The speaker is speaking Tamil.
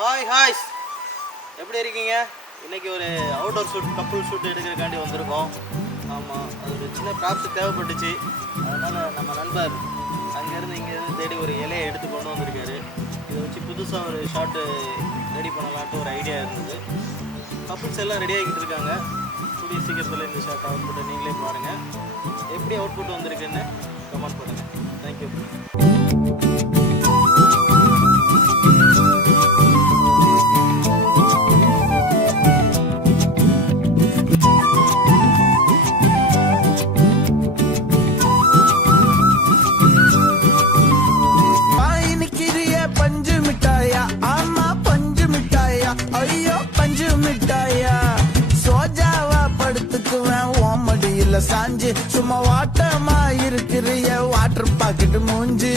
ஹாய் ஹாய்ஸ், எப்படி இருக்கீங்க? இன்றைக்கி ஒரு அவுட்டோர் ஷூட், கப்புள் ஷூட் எடுக்கிறதுக்காண்டி வந்திருக்கோம். ஆமாம், அது ஒரு சின்ன ப்ராப்ஸ் தேவைப்பட்டுச்சு. அதனால் நம்ம நண்பர் அங்கேருந்து இங்கேருந்து தேடி ஒரு இலையை எடுத்து கொண்டு வந்திருக்காரு. இதை வச்சு புதுசாக ஒரு ஷாட்டு ரெடி பண்ணலான்ட்டு ஒரு ஐடியா இருந்தது. கப்புள்ஸ் எல்லாம் ரெடி ஆகிக்கிட்டு இருக்காங்க. கூடிய சீக்கிரத்தில் இந்த ஷார்ட் அவுட்புட்டை நீங்களே பாருங்கள். எப்படி அவுட்புட் வந்திருக்குன்னு கமெண்ட் பண்ணுங்கள். தேங்க்யூ. பஞ்சு மிட்டாயா, ஆமா பஞ்சு மிட்டாயா, ஐயோ பஞ்சு மிட்டாயா. சோஜாவா படுத்துக்குவேன் ஓமடியில சாஞ்சு, சும்மா வாட்டமா இருக்கிறிய வாட்டர் பாக்கெட் மூஞ்சி.